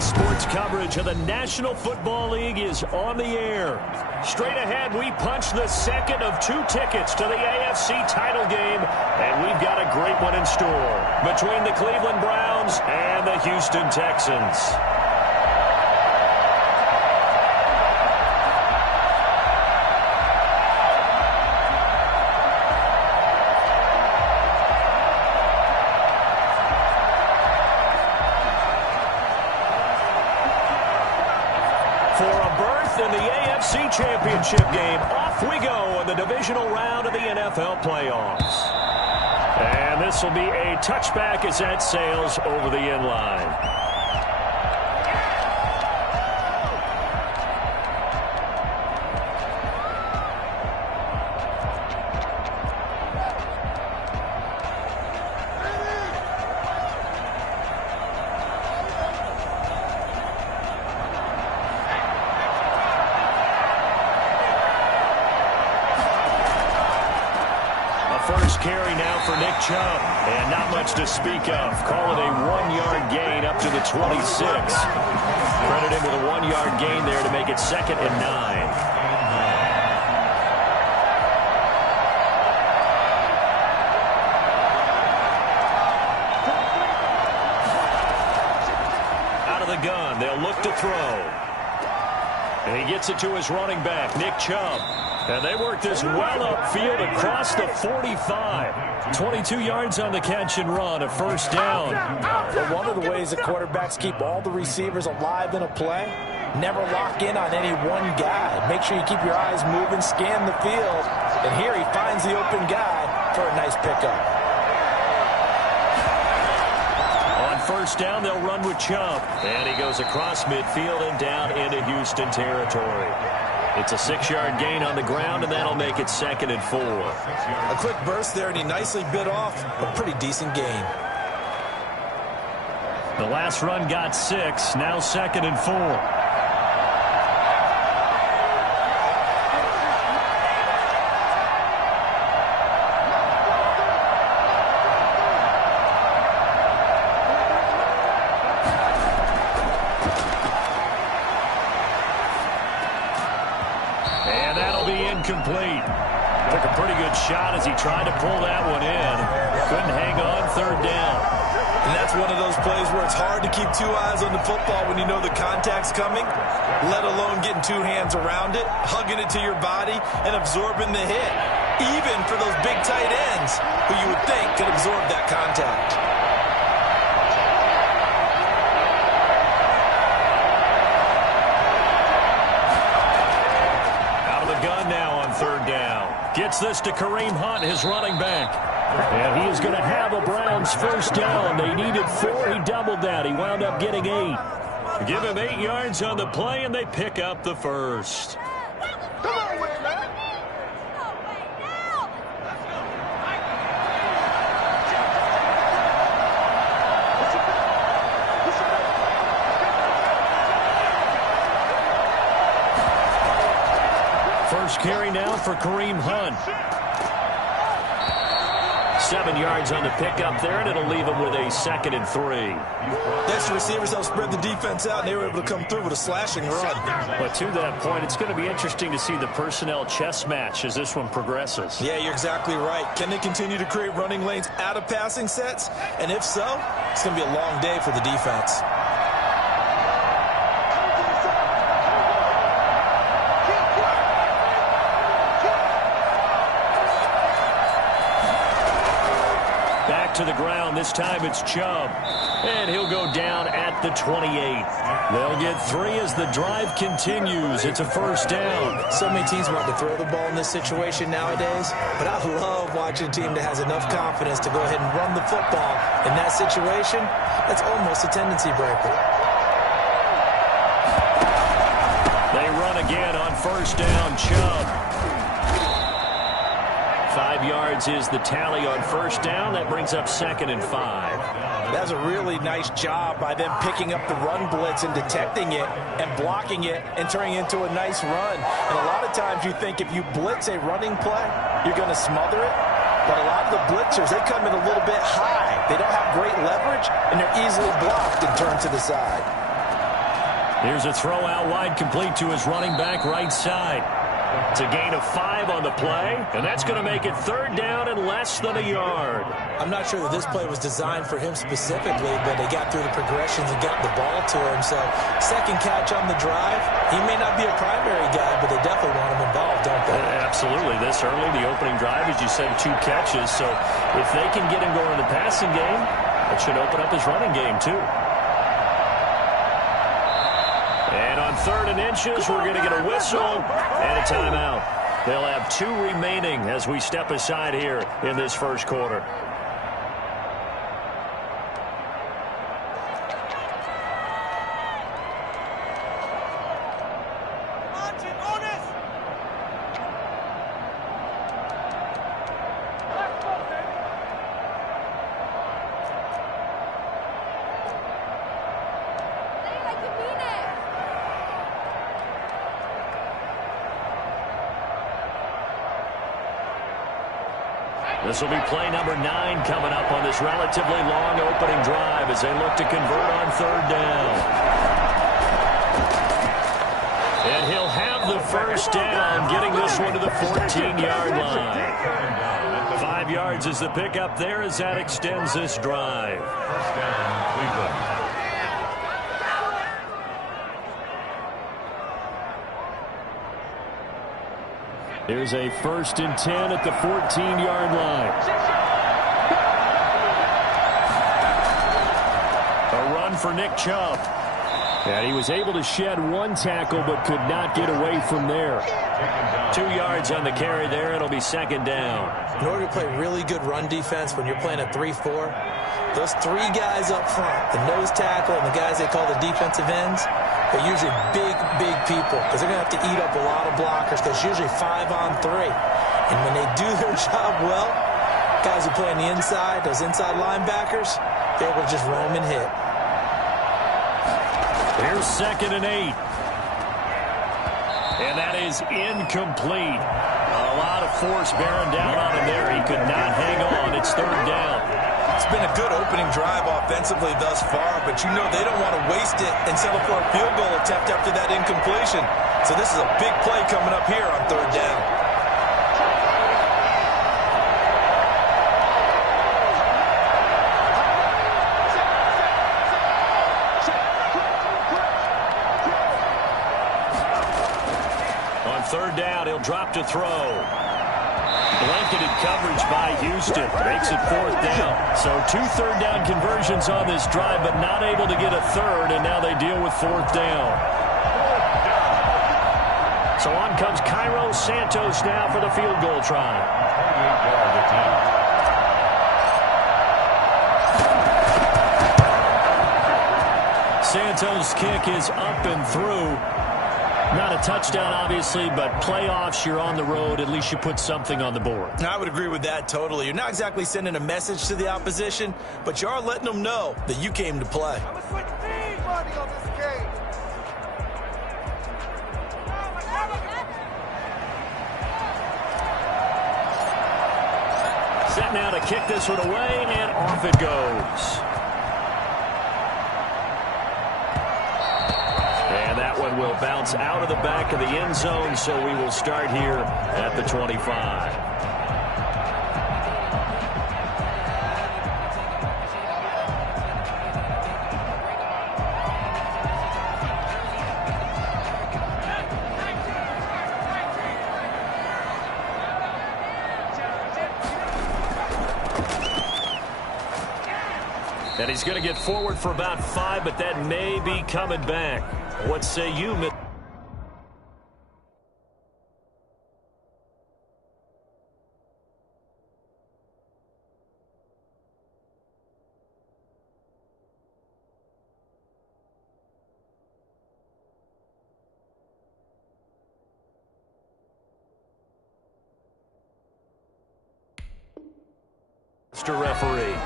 Daily sports coverage of the National Football League is on the air. Straight ahead, we punch the second of 2 tickets to the AFC title game, and we've got a great one in store between the Cleveland Browns and the Houston Texans. In the AFC Championship game, off we go in the divisional round of the NFL playoffs. And this will be a touchback as that sails over the end line. First carry now for Nick Chubb, and not much to speak of. Call it a 1-yard gain up to the 26. Credit him with a 1-yard gain there to make it 2nd and 9. Out of the gun, they'll look to throw. And he gets it to his running back, Nick Chubb. And they work this well upfield across the 45. 22 yards on the catch and run, a first down. But one of the ways the quarterbacks keep all the receivers alive in a play, never lock in on any one guy. Make sure you keep your eyes moving, scan the field. And here he finds the open guy for a nice pickup. On first down, they'll run with Chubb. And he goes across midfield and down into Houston territory. It's a 6-yard gain on the ground, and that'll make it 2nd and 4. A quick burst there, and he nicely bit off a pretty decent gain. The last run got 6, now 2nd and 4. Incomplete. Took a pretty good shot as he tried to pull that one in. Couldn't hang on, 3rd down. And that's one of those plays where it's hard to keep 2 eyes on the football when you know the contact's coming, let alone getting 2 hands around it, hugging it to your body, and absorbing the hit. Even for those big tight ends who you would think could absorb that contact. Gets this to Kareem Hunt, his running back. And he is going to have a Browns first down. They needed 4. He doubled that. He wound up getting 8. Give him 8 yards on the play, and they pick up the first. First carry now for Kareem Hunt. 7 yards on the pickup there, and it'll leave him with a 2nd and 3. That's receivers help spread the defense out, and they were able to come through with a slashing run. But to that point, it's going to be interesting to see the personnel chess match as this one progresses. Yeah, you're exactly right. Can they continue to create running lanes out of passing sets? And if so, it's going to be a long day for the defense. To the ground. This time it's Chubb. And he'll go down at the 28. They'll get 3 as the drive continues. It's a first down. So many teams want to throw the ball in this situation nowadays, but I love watching a team that has enough confidence to go ahead and run the football. In that situation, that's almost a tendency breaker. They run again on first down. Chubb. 5 yards is the tally on first down. That brings up 2nd and 5. That's a really nice job by them picking up the run blitz and detecting it and blocking it and turning it into a nice run. And a lot of times you think if you blitz a running play, you're going to smother it. But a lot of the blitzers, they come in a little bit high. They don't have great leverage, and they're easily blocked and turned to the side. Here's a throw out wide, complete to his running back right side. It's a gain of 5 on the play, and that's going to make it 3rd down and less than a yard. I'm not sure that this play was designed for him specifically, but they got through the progressions and got the ball to him. So, second catch on the drive. He may not be a primary guy, but they definitely want him involved, don't they? Absolutely. This early, the opening drive, as you said, 2 catches. So, if they can get him going in the passing game, it should open up his running game, too. And on 3rd and inches, we're going to get a whistle and a timeout. They'll have 2 remaining as we step aside here in this first quarter. This will be play number 9 coming up on this relatively long opening drive as they look to convert on 3rd down. And he'll have the first down, getting this one to the 14-yard line. 5 yards is the pickup there as that extends this drive. First down, Cleveland. Here's a 1st and 10 at the 14-yard line. A run for Nick Chubb. And he was able to shed 1 tackle but could not get away from there. 2 yards on the carry there. It'll be 2nd down. In order to play really good run defense when you're playing a 3-4, those 3 guys up front, the nose tackle and the guys they call the defensive ends, they're usually big people because they're going to have to eat up a lot of blockers because it's usually 5 on 3. And when they do their job well, guys who play on the inside, those inside linebackers, they're able to just roam and hit. Here's 2nd and 8. And that is incomplete. A lot of force bearing down on him there. He could not hang on. It's 3rd down. It's been a good opening drive offensively thus far, but you know they don't want to waste it and settle for a field goal attempt after that incompletion. So this is a big play coming up here on 3rd down. On 3rd down, he'll drop to throw. Blanketed coverage by Houston. Makes it 4th down. So 2 3rd down conversions on this drive, but not able to get a 3rd, and now they deal with 4th down. So on comes Cairo Santos now for the field goal try. 38-yard attempt. Santos' kick is up and through. Not a touchdown, obviously, but playoffs, you're on the road. At least you put something on the board. I would agree with that totally. You're not exactly sending a message to the opposition, but you are letting them know that you came to play. I'm going to switch team money on this game. Set now to kick this one away, and off it goes. And that one will bounce out of the back of the end zone, so we will start here at the 25. And he's going to get forward for about 5, but that may be coming back. What say you, Mr. Referee?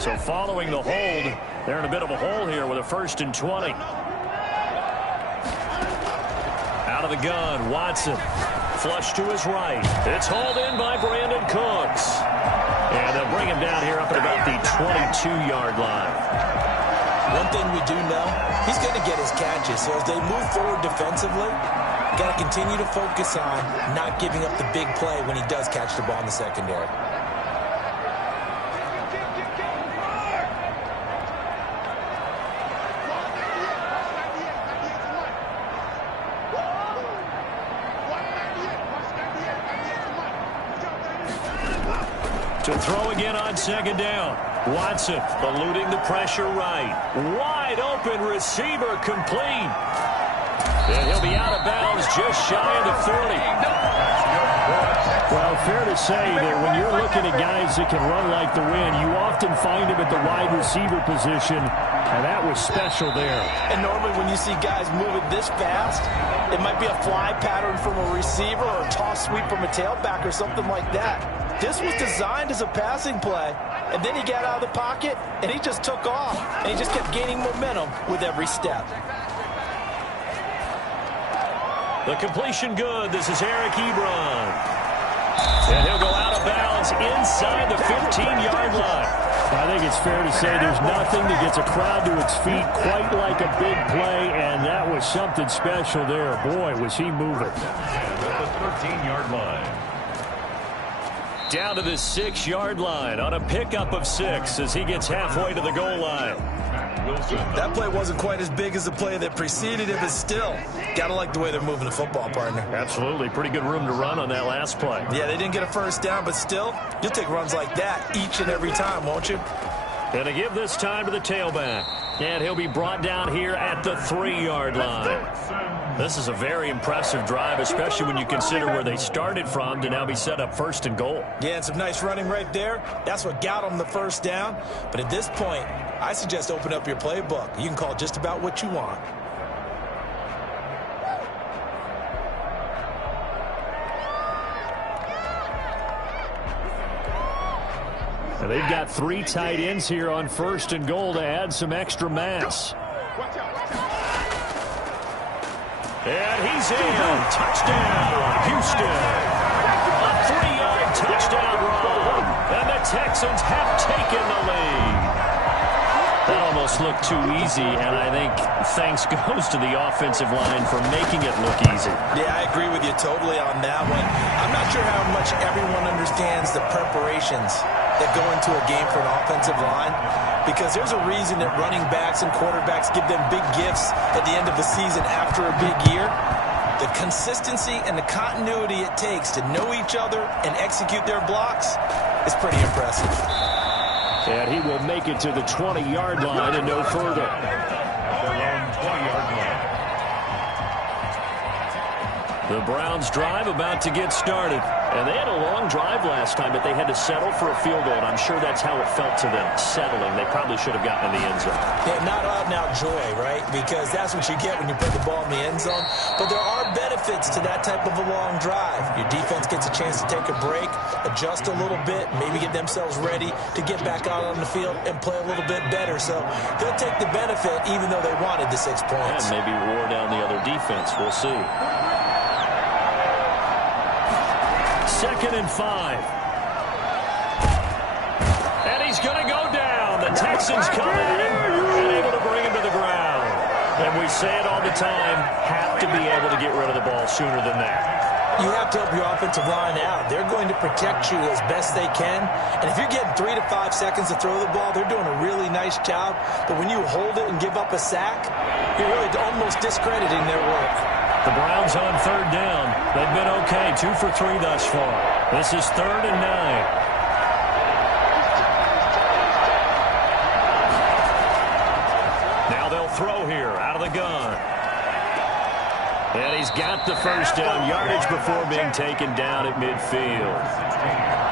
So following the hold. They're in a bit of a hole here with a 1st and 20. Out of the gun, Watson. Flush to his right. It's hauled in by Brandon Cooks. And they'll bring him down here up at about the 22-yard line. One thing we do know, he's going to get his catches. So as they move forward defensively, got to continue to focus on not giving up the big play when he does catch the ball in the secondary. To throw again on 2nd down. Watson eluding the pressure right. Wide open receiver complete. And he'll be out of bounds just shy of the 40. Well, fair to say that when you're looking at guys that can run like the wind, you often find them at the wide receiver position, and that was special there. And normally when you see guys moving this fast, it might be a fly pattern from a receiver or a toss sweep from a tailback or something like that. This was designed as a passing play, and then he got out of the pocket, and he just took off, and he just kept gaining momentum with every step. The completion good. This is Eric Ebron. And he'll go out of bounds inside the 15-yard line. I think it's fair to say there's nothing that gets a crowd to its feet quite like a big play, and that was something special there. Boy, was he moving. And at the 13-yard line. Down to the 6-yard line on a pickup of 6 as he gets halfway to the goal line. That play wasn't quite as big as the play that preceded it, but still, got to like the way they're moving the football, partner. Absolutely. Pretty good room to run on that last play. Yeah, they didn't get a first down, but still, you'll take runs like that each and every time, won't you? And to give this time to the tailback. And he'll be brought down here at the 3-yard line. This is a very impressive drive, especially when you consider where they started from to now be set up 1st and goal. Yeah, and some nice running right there. That's what got them the first down. But at this point, I suggest open up your playbook. You can call just about what you want. And they've got 3 tight ends here on 1st and goal to add some extra mass. And he's in. Touchdown, Houston. A 3-yard touchdown run. And the Texans have taken the lead. That almost looked too easy, and I think thanks goes to the offensive line for making it look easy. Yeah, I agree with you totally on that one. I'm not sure how much everyone understands the preparations that go into a game for an offensive line, because there's a reason that running backs and quarterbacks give them big gifts at the end of the season after a big year. The consistency and the continuity it takes to know each other and execute their blocks is pretty impressive. And he will make it to the 20-yard line and no further. At their own 20-yard line. The Browns drive about to get started. And they had a long drive last time, but they had to settle for a field goal, and I'm sure that's how it felt to them, settling. They probably should have gotten in the end zone. Yeah, not out-and-out joy, right? Because that's what you get when you put the ball in the end zone. But there are benefits to that type of a long drive. Your defense gets a chance to take a break, adjust a little bit, maybe get themselves ready to get back out on the field and play a little bit better. So they'll take the benefit even though they wanted the 6 points. And maybe wore down the other defense. We'll see. 2nd and 5. And he's going to go down. The Texans coming in and able to bring him to the ground. And we say it all the time, have to be able to get rid of the ball sooner than that. You have to help your offensive line out. They're going to protect you as best they can. And if you're getting 3 to 5 seconds to throw the ball, they're doing a really nice job. But when you hold it and give up a sack, you're really almost discrediting their work. The Browns on 3rd down. They've been okay, 2 for 3 thus far. This is 3rd and 9. Now they'll throw here out of the gun. And he's got the first down yardage before being taken down at midfield.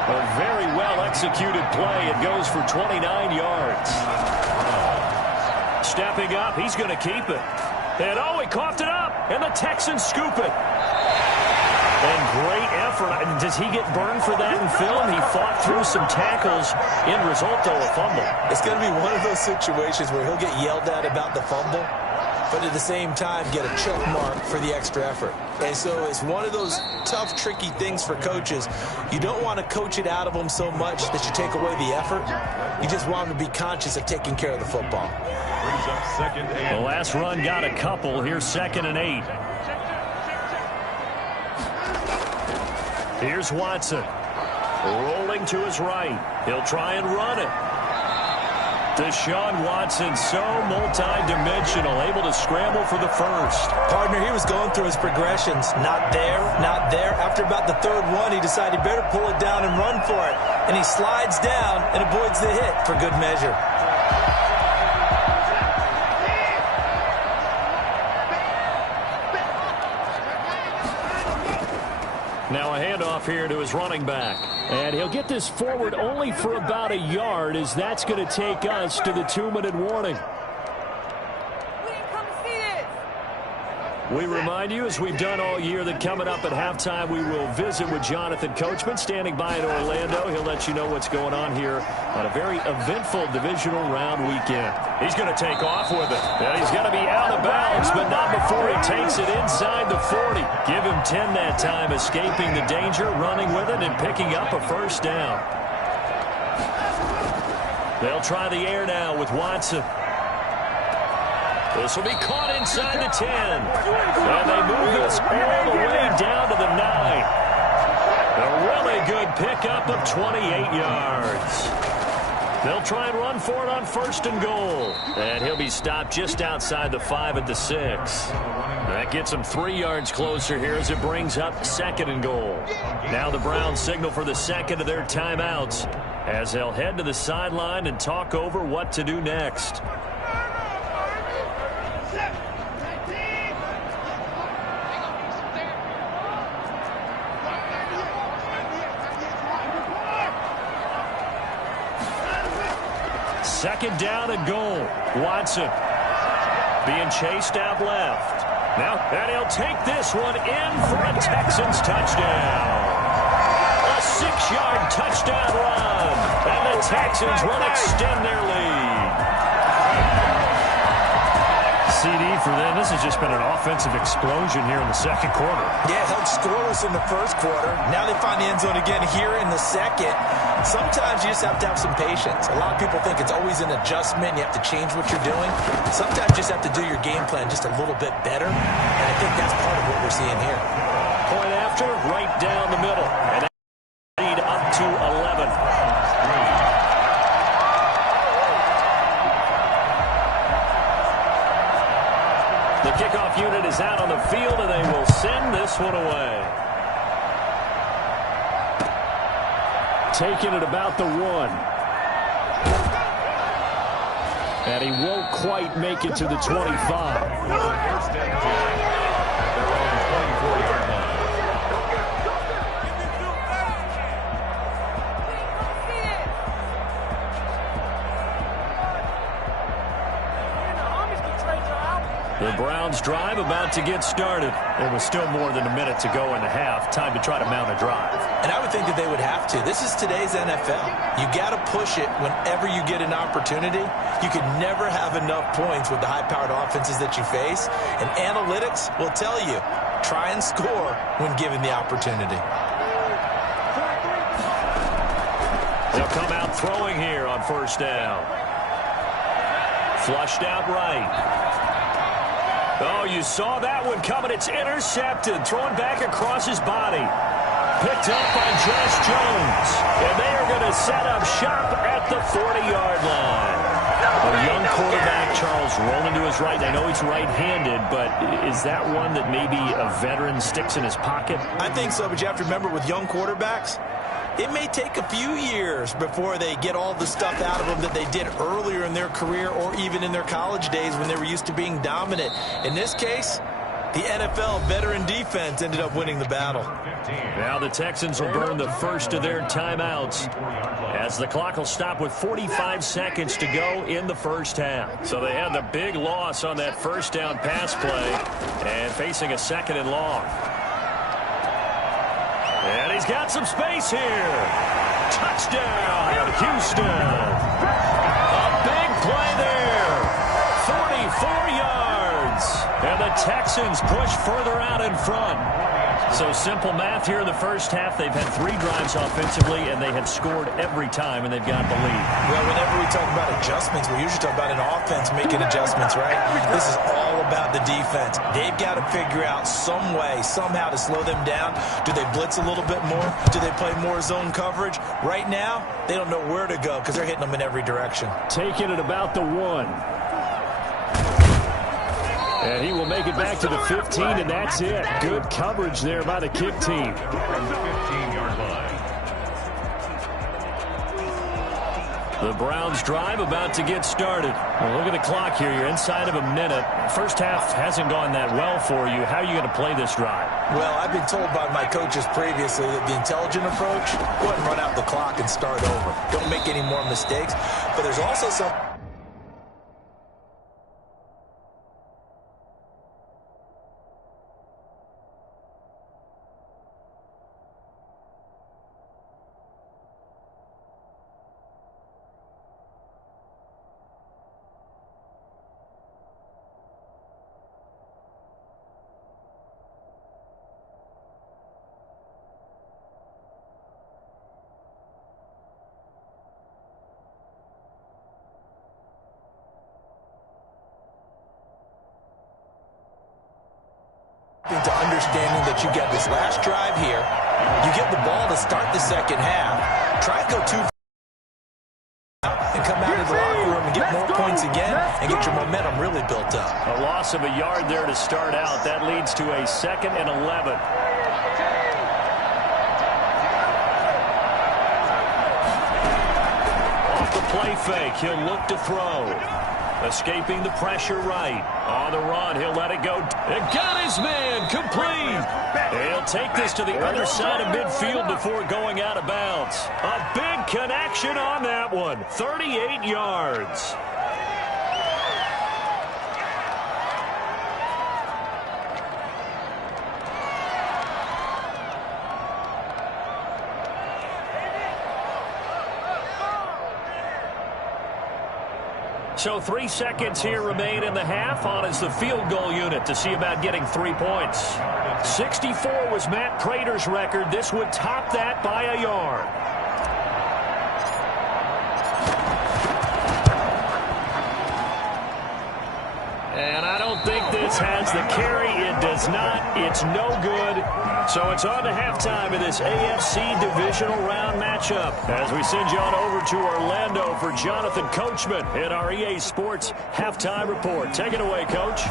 A very well-executed play. It goes for 29 yards. Stepping up, he's going to keep it. And oh, he coughed it up, and the Texans scoop it. And great effort. Does he get burned for that in film? He fought through some tackles. End result, though, a fumble. It's going to be one of those situations where he'll get yelled at about the fumble, but at the same time get a check mark for the extra effort. And so it's one of those tough, tricky things for coaches. You don't want to coach it out of them so much that you take away the effort. You just want them to be conscious of taking care of the football. Brings up 2nd and The last run got a couple. Here's 2nd and 8. Here's Watson. Rolling to his right. He'll try and run it. Deshaun Watson, so multi-dimensional, able to scramble for the first. Partner, he was going through his progressions. Not there, not there. After about the 3rd one, he decided he better pull it down and run for it. And he slides down and avoids the hit for good measure. Now a handoff here to his running back. And he'll get this forward only for about a yard, as that's going to take us to the 2-minute warning. We remind you, as we've done all year, that coming up at halftime, we will visit with Jonathan Coachman, standing by in Orlando. He'll let you know what's going on here on a very eventful divisional round weekend. He's going to take off with it. And he's going to be out of bounds, but not before he takes it inside the 40. Give him 10 that time, escaping the danger, running with it, and picking up a first down. They'll try the air now with Watson. This will be caught inside the 10. And they move this all the way down to the 9. A really good pickup of 28 yards. They'll try and run for it on 1st and goal. And he'll be stopped just outside the 5 at the 6. That gets him 3 yards closer here as it brings up 2nd and goal. Now the Browns signal for the 2nd of their timeouts as they'll head to the sideline and talk over what to do next. Second down and goal. Watson being chased out left. Now, and he'll take this one in for a Texans touchdown. A 6-yard touchdown run. And the Texans will extend their lead. CD for them. This has just been an offensive explosion here in the 2nd quarter. Yeah, held scoreless in the 1st quarter. Now they find the end zone again here in the 2nd. Sometimes you just have to have some patience. A lot of people think it's always an adjustment. You have to change what you're doing. Sometimes you just have to do your game plan just a little bit better. And I think that's part of what we're seeing here. Point after, right down the middle. And lead up to 11. The kickoff unit is out on the field, and they will send this one away. Taking it about the 1. And he won't quite make it to the 25. First and 10 at their own 24-yard line. The Browns drive about to get started. There was still more than a minute to go in the half. Time to try to mount a drive. And I would think that they would have to. This is today's NFL. You got to push it whenever you get an opportunity. You can never have enough points with the high-powered offenses that you face. And analytics will tell you, try and score when given the opportunity. They'll come out throwing here on 1st down. Flushed out right. Oh, you saw that one coming. It's intercepted. Thrown back across his body. Picked up by Josh Jones. And they are going to set up shop at the 40-yard line. A young quarterback, Charles, rolling to his right. I know he's right-handed, but is that one that maybe a veteran sticks in his pocket? I think so, but you have to remember with young quarterbacks, it may take a few years before they get all the stuff out of them that they did earlier in their career or even in their college days when they were used to being dominant. In this case, the NFL veteran defense ended up winning the battle. Now the Texans will burn the first of their timeouts as the clock will stop with 45 seconds to go in the 1st half. So they had the big loss on that 1st down pass play and facing a 2nd and long. And he's got some space here. Touchdown, Houston. A big play there. 44 yards. And the Texans push further out in front. So simple math here in the first half. They've had 3 drives offensively, and they have scored every time, and they've got the lead. Well, whenever we talk about adjustments, we usually talk about an offense making adjustments, right? This is all about the defense. They've got to figure out some way, somehow to slow them down. Do they blitz a little bit more? Do they play more zone coverage? Right now, they don't know where to go because they're hitting them in every direction. Taking it about the 1. And he will make it back to the 15, and that's it. Good coverage there by the kick team. From the 15-yard line. The Browns drive about to get started. Well, look at the clock here. You're inside of a minute. First half hasn't gone that well for you. How are you going to play this drive? Well, I've been told by my coaches previously that the intelligent approach, go ahead and run out the clock and start over. Don't make any more mistakes. But there's also some... into understanding that you get this last drive here. You get the ball to start the second half. Try and go 2 and come out of the locker room and get more points again and get your momentum really built up. A loss of a yard there to start out. That leads to a 2nd and 11. Off the play fake, he'll look to throw. Escaping the pressure right. On the run, he'll let it go. And got his man, complete. He'll take this to the other side of midfield before going out of bounds. A big connection on that one. 38 yards. So 3 seconds here remain in the half. On is the field goal unit to see about getting 3 points. 64 was Matt Prater's record. This would top that by a yard. And I don't think this has the carry. It does not. It's no good. So it's on to halftime in this AFC divisional round matchup. As we send you on over to Orlando for Jonathan Coachman in our EA Sports Halftime Report. Take it away, Coach.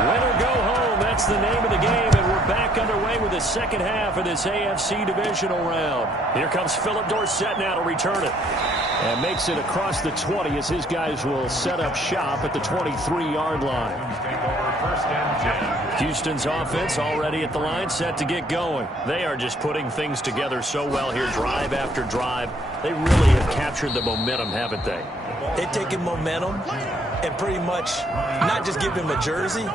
Win or go home, that's the name of the game, and we're back underway with the second half of this AFC divisional round. Here comes Philip Dorsett now to return it. And makes it across the 20 as his guys will set up shop at the 23-yard line. Houston's offense already at the line, set to get going. They are just putting things together so well here, drive after drive. They really have captured the momentum, haven't they? They've taken momentum and pretty much not just give him a jersey,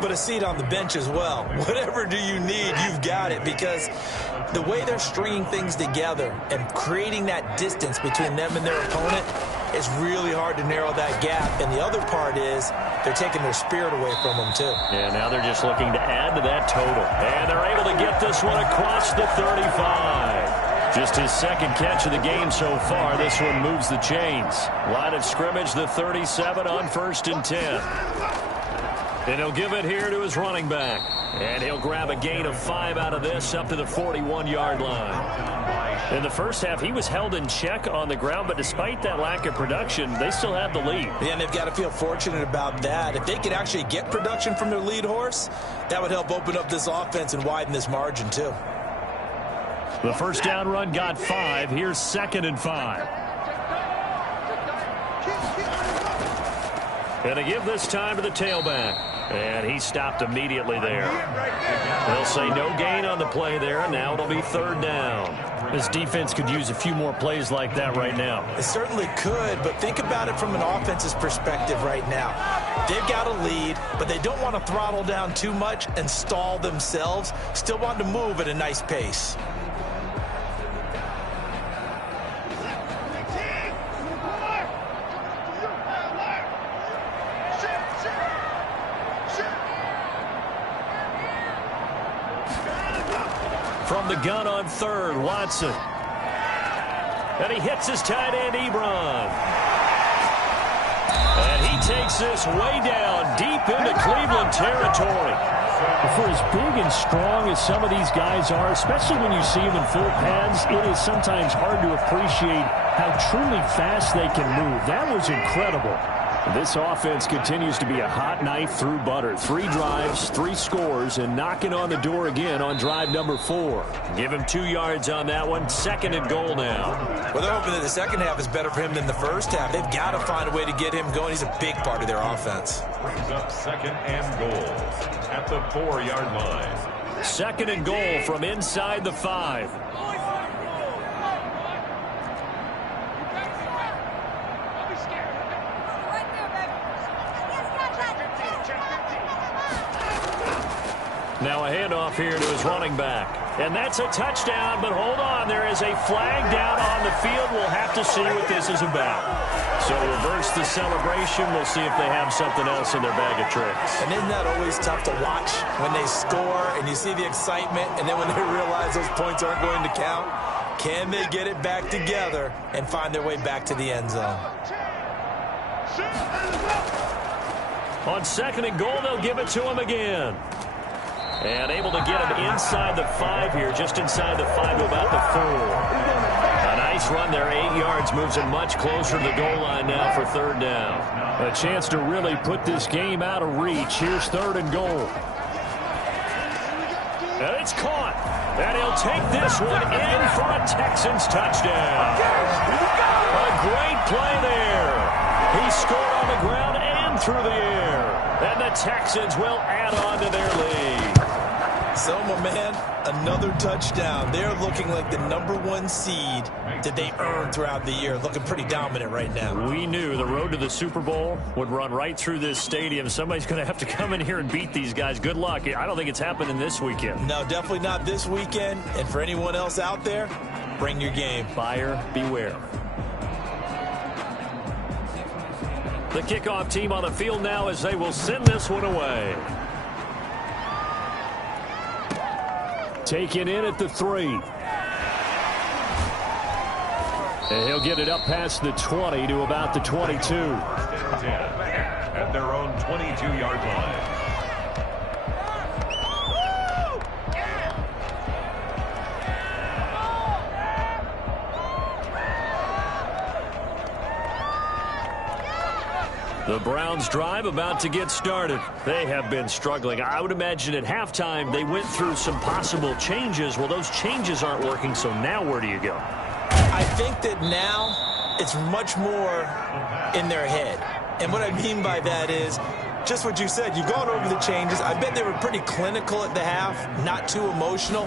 but a seat on the bench as well. Whatever do you need, you've got it, because the way they're stringing things together and creating that distance between them and their opponent is really hard to narrow that gap. And the other part is they're taking their spirit away from them, too. Yeah, now they're just looking to add to that total. And they're able to get this one across the 35. Just his second catch of the game so far. This one moves the chains. Line of scrimmage, the 37 on 1st and 10. And he'll give it here to his running back. And he'll grab a gain of 5 out of this up to the 41-yard line. In the first half, he was held in check on the ground, but despite that lack of production, they still have the lead. Yeah, and they've got to feel fortunate about that. If they could actually get production from their lead horse, that would help open up this offense and widen this margin, too. The first down run got 5. Here's 2nd and 5. And to give this time to the tailback. And he stopped immediately there. They'll say no gain on the play there, and now it'll be third down. This defense could use a few more plays like that right now. It certainly could, but think about it from an offense's perspective right now. They've got a lead, but they don't want to throttle down too much and stall themselves. Still want to move at a nice pace. From the gun on third, Watson. And he hits his tight end, Ebron. And he takes this way down, deep into Cleveland territory. For as big and strong as some of these guys are, especially when you see them in full pads, it is sometimes hard to appreciate how truly fast they can move. That was incredible. This offense continues to be a hot knife through butter. 3 drives, 3 scores, and knocking on the door again on drive number 4. Give him 2 yards on that one. 2nd and goal now. Well, they're hoping that the second half is better for him than the first half. They've got to find a way to get him going. He's a big part of their offense. Brings up 2nd and goal at the 4-yard line. 2nd and goal from inside the 5. Now a handoff here to his running back. And that's a touchdown, but hold on. There is a flag down on the field. We'll have to see what this is about. So reverse the celebration. We'll see if they have something else in their bag of tricks. And isn't that always tough to watch when they score and you see the excitement, and then when they realize those points aren't going to count? Can they get it back together and find their way back to the end zone? On 2nd and goal, they'll give it to him again. And able to get him inside the 5 here, just inside the 5 to about the 4. A nice run there, 8 yards, moves him much closer to the goal line now for third down. A chance to really put this game out of reach. Here's 3rd and goal. And it's caught. And he'll take this one in for a Texans touchdown. A great play there. He scored on the ground and through the air. And the Texans will add on to their lead. So, my man, another touchdown. They're looking like the #1 seed that they earned throughout the year. Looking pretty dominant right now. We knew the road to the Super Bowl would run right through this stadium. Somebody's going to have to come in here and beat these guys. Good luck. I don't think it's happening this weekend. No, definitely not this weekend. And for anyone else out there, bring your game. Buyer beware. The kickoff team on the field now as they will send this one away. Taken in at the 3. And he'll get it up past the 20 to about the 22. 10 at their own 22-yard line. The Browns drive about to get started. They have been struggling. I would imagine at halftime they went through some possible changes. Well, those changes aren't working, so now where do you go? I think that now it's much more in their head. And what I mean by that is just what you said. You've gone over the changes. I bet they were pretty clinical at the half, not too emotional.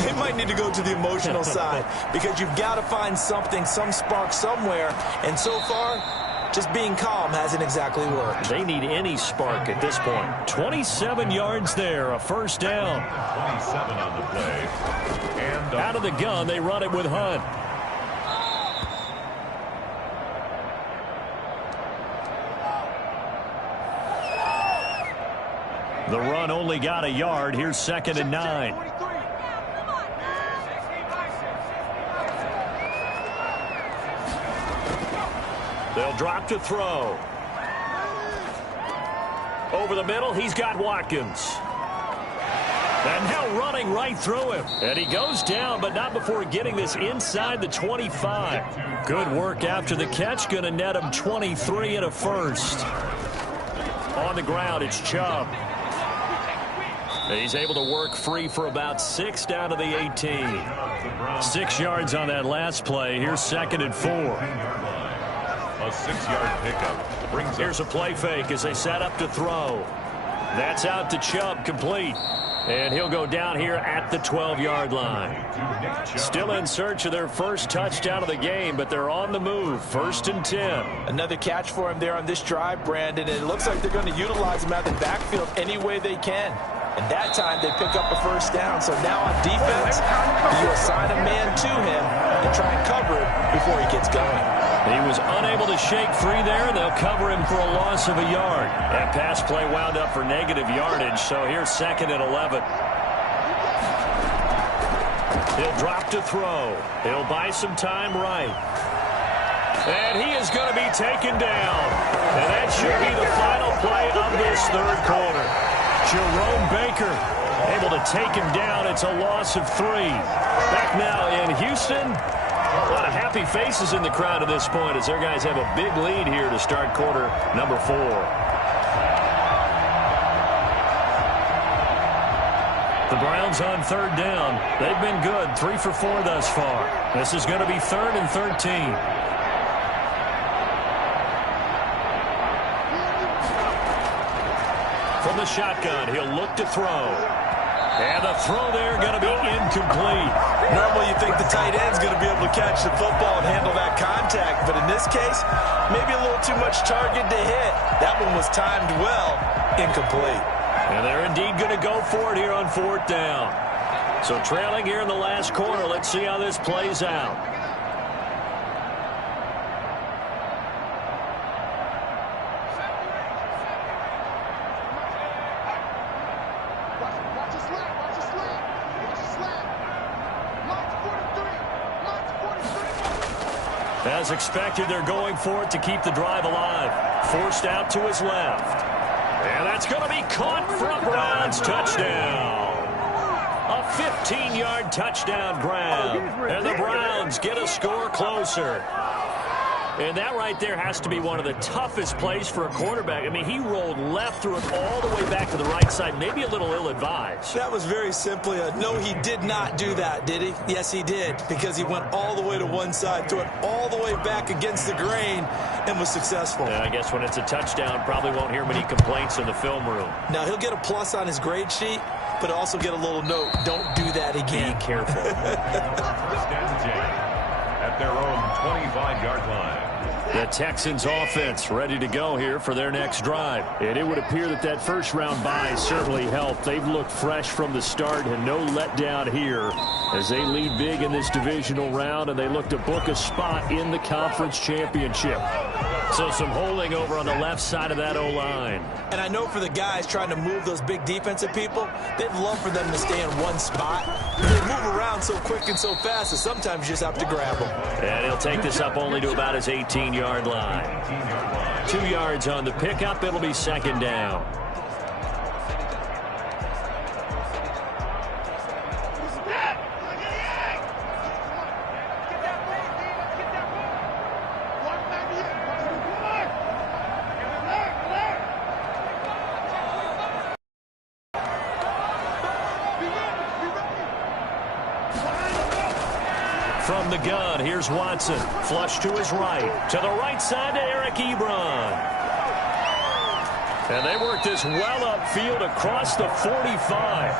They might need to go to the emotional side because you've got to find something, some spark somewhere. And so far, just being calm hasn't exactly worked. They need any spark at this point. 27 yards there, a first down. 27 on the play. And out of the gun, they run it with Hunt. The run only got a yard. Here's 2nd and 9. They'll drop to throw. Over the middle, he's got Watkins. And now running right through him. And he goes down, but not before getting this inside the 25. Good work after the catch. Going to net him 23 and a first. On the ground, it's Chubb. He's able to work free for about 6 down to the 18. 6 yards on that last play. Here's 2nd and 4. a 6-yard pickup. Brings Here's a play fake as they set up to throw. That's out to Chubb, complete. And he'll go down here at the 12-yard line. Still in search of their first touchdown of the game, but they're on the move. 1st and 10. Another catch for him there on this drive, Brandon. And it looks like they're going to utilize him out the backfield any way they can. And that time they pick up a first down. So now on defense, you assign a man to him and try and cover it before he gets going. He was unable to shake free there, and they'll cover him for a loss of a yard. That pass play wound up for negative yardage, so here's 2nd and 11. He'll drop to throw. He'll buy some time right. And he is going to be taken down. And that should be the final play of this 3rd quarter. Jerome Baker able to take him down. It's a loss of 3. Back now in Houston. A lot of happy faces in the crowd at this point as their guys have a big lead here to start quarter number 4. The Browns on 3rd down. They've been good. 3 for 4 thus far. This is going to be 3rd and 13. From the shotgun, he'll look to throw. And the throw there going to be incomplete. Normally you think the tight end's going to be able to catch the football and handle that contact. But in this case, maybe a little too much target to hit. That one was timed well. Incomplete. And they're indeed going to go for it here on 4th down. So trailing here in the last quarter. Let's see how this plays out. As expected, they're going for it to keep the drive alive. Forced out to his left. And that's going to be caught for a Browns touchdown. A 15-yard touchdown grab. And the Browns get a score closer. And that right there has to be one of the toughest plays for a quarterback. I mean, he rolled left, threw it all the way back to the right side, maybe a little ill-advised. That was very simply a no, he did not do that, did he? Yes, he did, because he went all the way to one side, threw it all the way back against the grain, and was successful. And I guess when it's a touchdown, probably won't hear many complaints in the film room. Now, he'll get a plus on his grade sheet, but also get a little note, don't do that again. Be careful. At their own 25-yard line. The Texans offense ready to go here for their next drive. And it would appear that that first-round bye certainly helped. They've looked fresh from the start and no letdown here as they lead big in this divisional round and they look to book a spot in the conference championship. So some holding over on the left side of that O-line. And I know for the guys trying to move those big defensive people, they'd love for them to stay in one spot. But they move around so quick and so fast that sometimes you just have to grab them. And he'll take this up only to about his 18-yard line. 2 yards on the pickup. It'll be 2nd down. From the gun, here's Watson. Flush to his right. To the right side to Eric Ebron. And they work this well upfield across the 45.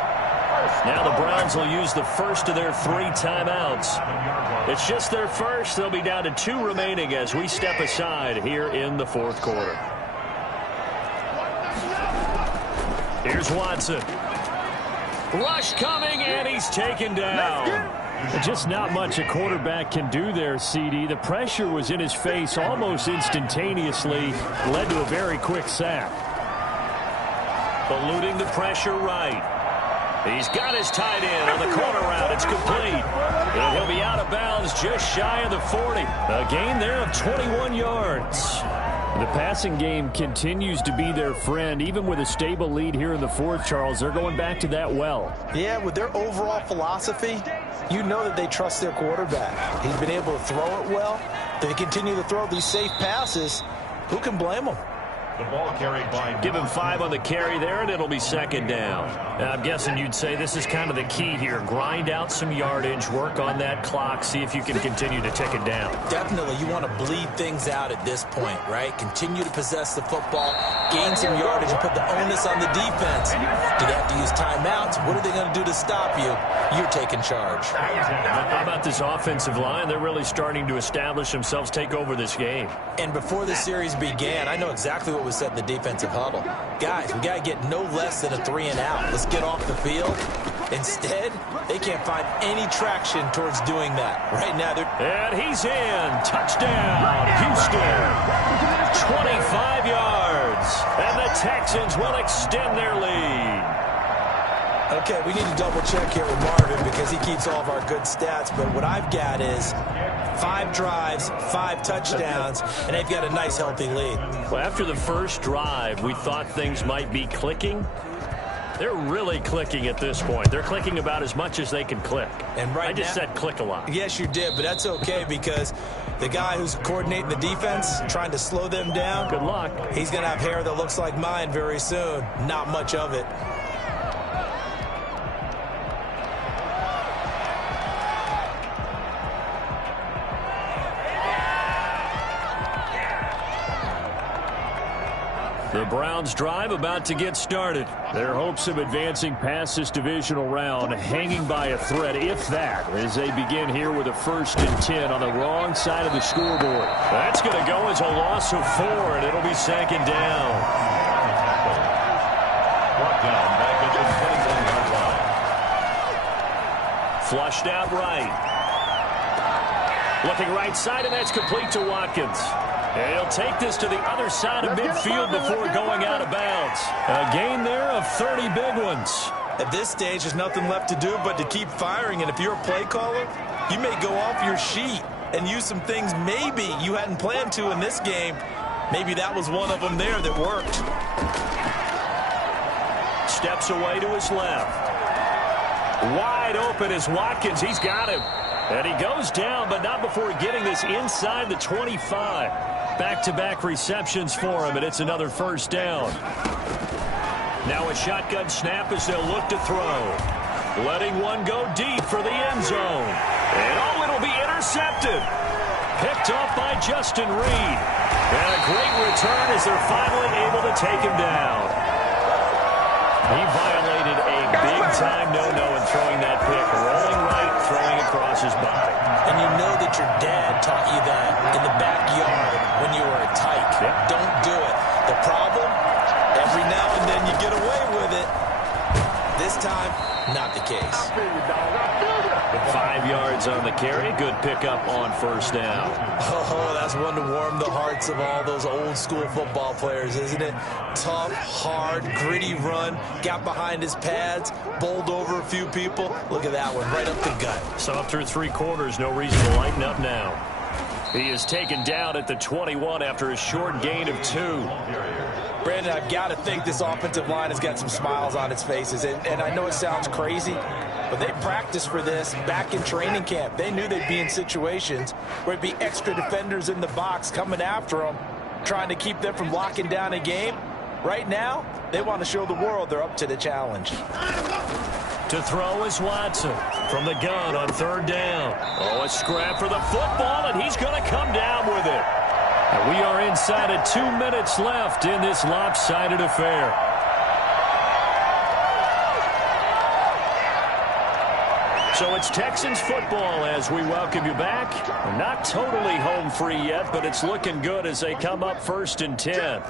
Now the Browns will use the first of their 3 timeouts. It's just their first. They'll be down to 2 remaining as we step aside here in the 4th quarter. Here's Watson. Rush coming, and he's taken down. Just not much a quarterback can do there, CD. The pressure was in his face almost instantaneously, led to a very quick sack. Eluding the pressure right. He's got his tight end on the corner route. It's complete. And he'll be out of bounds just shy of the 40. A gain there of 21 yards. The passing game continues to be their friend. Even with a stable lead here in the 4th, Charles, they're going back to that well. Yeah, with their overall philosophy, you know that they trust their quarterback. He's been able to throw it well. They continue to throw these safe passes. Who can blame them? The ball carried by. Give him 5 on the carry there, and it'll be second down. Now, I'm guessing you'd say this is kind of the key here. Grind out some yardage, work on that clock, see if you can continue to tick it down. Definitely, you want to bleed things out at this point, right? Continue to possess the football, gain some yardage, and put the onus on the defense. Do they have to use timeouts? What are they going to do to stop you? You're taking charge. How about this offensive line? They're really starting to establish themselves, take over this game. And before the series began, I know exactly what was said in the defensive huddle. Guys, we got to get no less than a 3-and-out. Let's get off the field. Instead, they can't find any traction towards doing that. Right now, they're... And he's in. Touchdown, Houston. 25 yards. And the Texans will extend their lead. Okay, we need to double-check here with Marvin because he keeps all of our good stats. But what I've got is 5 drives, 5 touchdowns, and they've got a nice, healthy lead. Well, after the first drive, we thought things might be clicking. They're really clicking at this point. They're clicking about as much as they can click. And right I just said click a lot. Yes, you did, but that's okay because the guy who's coordinating the defense, trying to slow them down, good luck. He's going to have hair that looks like mine very soon. Not much of it. The Browns drive about to get started. Their hopes of advancing past this divisional round hanging by a thread, if that, as they begin here with a 1st and 10 on the wrong side of the scoreboard. That's going to go as a loss of 4, and it'll be second down. Brought down back at the 21-yard line. Flushed out right. Looking right side, and that's complete to Watkins. And he'll take this to the other side of midfield before going out of bounds. A gain there of 30 big ones. At this stage, there's nothing left to do but to keep firing. And if you're a play caller, you may go off your sheet and use some things maybe you hadn't planned to in this game. Maybe that was one of them there that worked. Steps away to his left. Wide open is Watkins. He's got him. And he goes down, but not before getting this inside the 25. Back-to-back receptions for him, and it's another first down. Now a shotgun snap as they'll look to throw. Letting one go deep for the end zone. And oh, it'll be intercepted. Picked off by Justin Reed. And a great return as they're finally able to take him down. He violated a big-time no-no in throwing that pick. Rolling right, throwing across his body. And you know that your dad taught you that in the backyard when you were a tyke. Yep. Don't do it. The problem, every now and then you get away with it. This time, not the case. 5 yards on the carry. Good pickup on first down. Oh, that's one to warm the hearts of all those old school football players, isn't it? Tough, hard, gritty run. Got behind his pads, bowled over a few people. Look at that one, right up the gut. So through 3 quarters, no reason to lighten up now. He is taken down at the 21 after a short gain of 2. Brandon, I've got to think this offensive line has got some smiles on its faces. And I know it sounds crazy, but they practiced for this back in training camp. They knew they'd be in situations where it'd be extra defenders in the box coming after them, trying to keep them from locking down a game. Right now, they want to show the world they're up to the challenge. To throw is Watson from the gun on 3rd down. Oh, a scrap for the football, and he's going to come down with it. And we are inside of 2 minutes left in this lopsided affair. So it's Texans football as we welcome you back. Not totally home free yet, but it's looking good as they come up 1st and 10.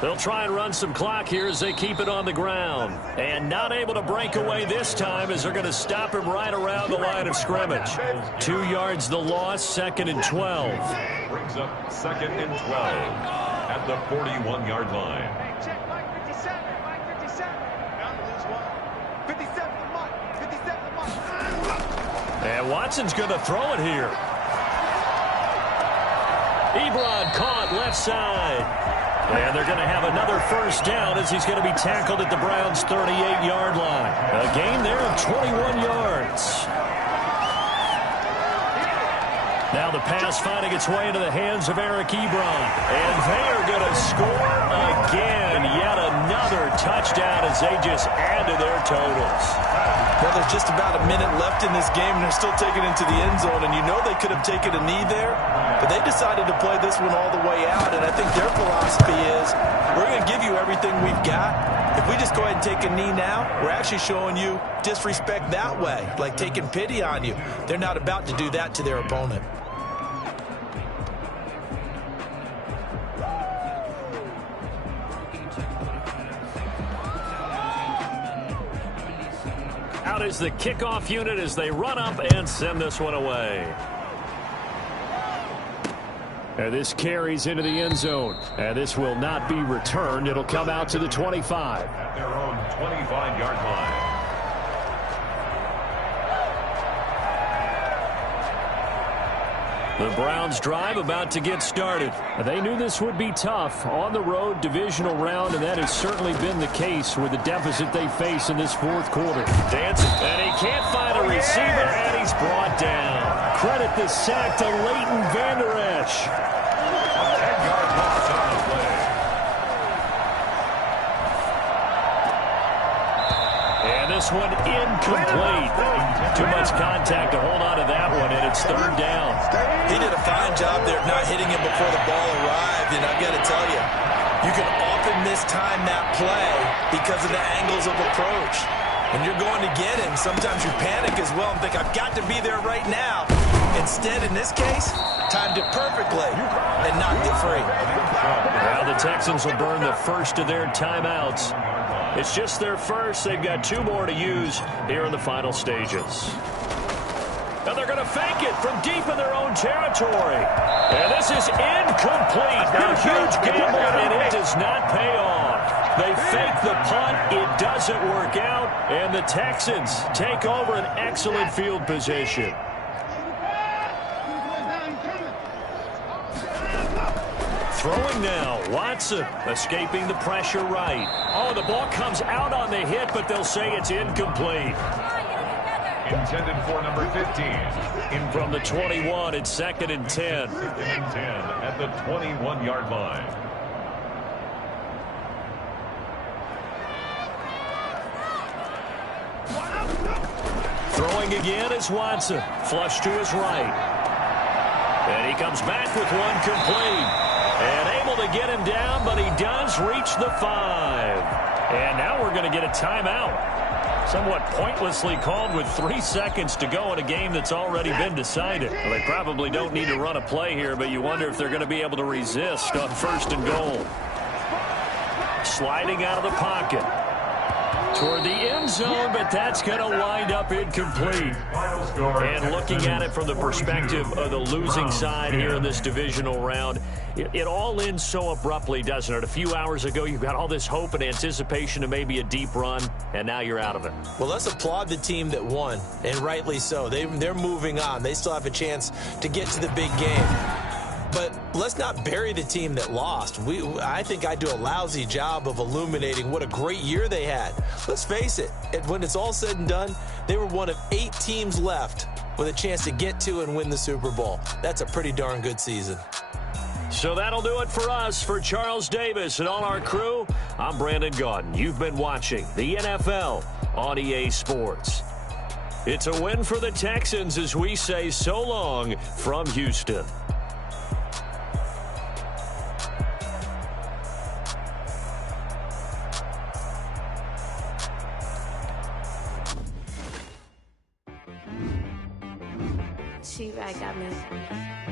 They'll try and run some clock here as they keep it on the ground. And not able to break away this time as they're going to stop him right around the line of scrimmage. 2 yards the loss, 2nd and 12. Brings up 2nd and 12 at the 41-yard line. And Watson's going to throw it here. Ebron caught left side. And they're going to have another first down as he's going to be tackled at the Browns' 38-yard line. A gain there of 21 yards. Now the pass finding its way into the hands of Eric Ebron. And they are going to score again. Yet another touchdown as they just add to their totals. Well, there's just about a minute left in this game, and they're still taking it into the end zone. And you know they could have taken a knee there, but they decided to play this one all the way out. And I think their philosophy is, we're going to give you everything we've got. If we just go ahead and take a knee now, we're actually showing you disrespect that way, like taking pity on you. They're not about to do that to their opponent. Out is the kickoff unit as they run up and send this one away. And this carries into the end zone. And this will not be returned. It'll come out to the 25. At their own 25-yard line. The Browns drive about to get started. They knew this would be tough on the road divisional round, and that has certainly been the case with the deficit they face in this fourth quarter. Dancing, and he can't find a receiver, and he's brought down. Credit the sack to Leighton Vander Esch. 10-yard loss on the play. And this one incomplete. Too much contact to hold on to that one, and it's third down. He did a fine job there of not hitting him before the ball arrived, and I've got to tell you, you can often mistime that play because of the angles of approach. When you're going to get him, sometimes you panic as well and think, I've got to be there right now. Instead, in this case, timed it perfectly and knocked it free. Now the Texans will burn the first of their timeouts. It's just their first. They've got 2 more to use here in the final stages. And they're going to fake it from deep in their own territory. And this is incomplete. Now, huge gamble, and it does not pay off. They fake the punt. It doesn't work out. And the Texans take over an excellent field position. Throwing now, Watson escaping the pressure right. Oh, the ball comes out on the hit, but they'll say it's incomplete. Intended for number 15. From the 21, it's 2nd and 10. 2nd and 10 at the 21-yard line. Throwing again is Watson. Flush to his right. And he comes back with one complete. And able to get him down, but he does reach the 5. And now we're going to get a timeout. Somewhat pointlessly called with 3 seconds to go in a game that's already been decided. Well, they probably don't need to run a play here, but you wonder if they're going to be able to resist on 1st and goal. Sliding out of the pocket toward the end zone, but that's going to wind up incomplete. And looking at it from the perspective of the losing side here in this divisional round, it all ends so abruptly, doesn't it? A few hours ago, you got all this hope and anticipation of maybe a deep run, and now you're out of it. Well, let's applaud the team that won, and rightly so. They're moving on. They still have a chance to get to the big game. But let's not bury the team that lost. I think I do a lousy job of illuminating what a great year they had. Let's face it, when it's all said and done, they were one of 8 teams left with a chance to get to and win the Super Bowl. That's a pretty darn good season. So that'll do it for us. For Charles Davis and all our crew, I'm Brandon Gaudin. You've been watching the NFL on EA Sports. It's a win for the Texans as we say so long from Houston. She right got me.